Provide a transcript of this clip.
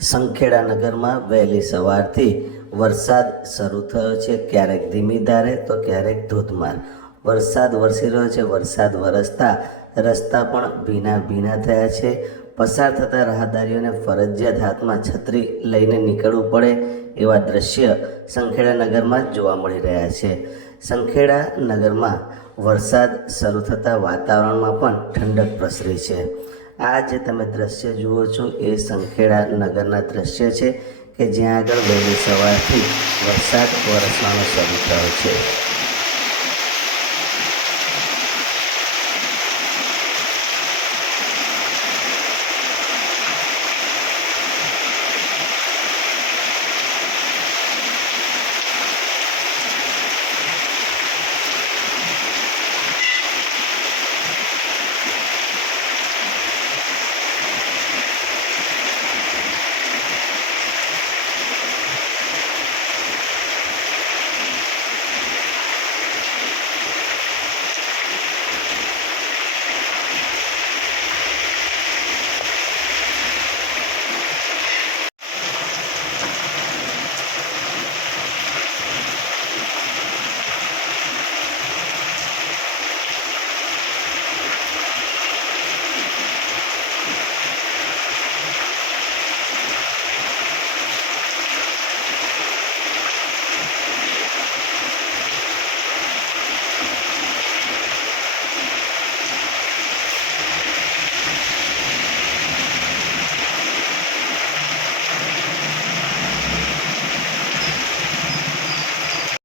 સંખેડા નગરમાં વહેલી સવારથી વરસાદ શરૂ થયો છે. ક્યારેક ધીમી ધારે તો ક્યારેક ધોધમાર વરસાદ વરસી રહ્યો છે. વરસાદ વરસતા રસ્તા પણ ભીના ભીના થયા છે. પસાર થતા રાહદારીઓને ફરજિયાત હાથમાં છત્રી લઈને નીકળવું પડે એવા દ્રશ્ય સંખેડા નગરમાં જોવા મળી રહ્યા છે. સંખેડા નગરમાં વરસાદ શરૂ થતાં વાતાવરણમાં પણ ઠંડક પ્રસરી છે. આ જે તમે દ્રશ્ય જુઓ છો એ સંખેડા નગરના દ્રશ્ય છે કે જ્યાં આગળ વહેલી સવારથી વરસાદ વરસવાનો શરૂ થયો છે.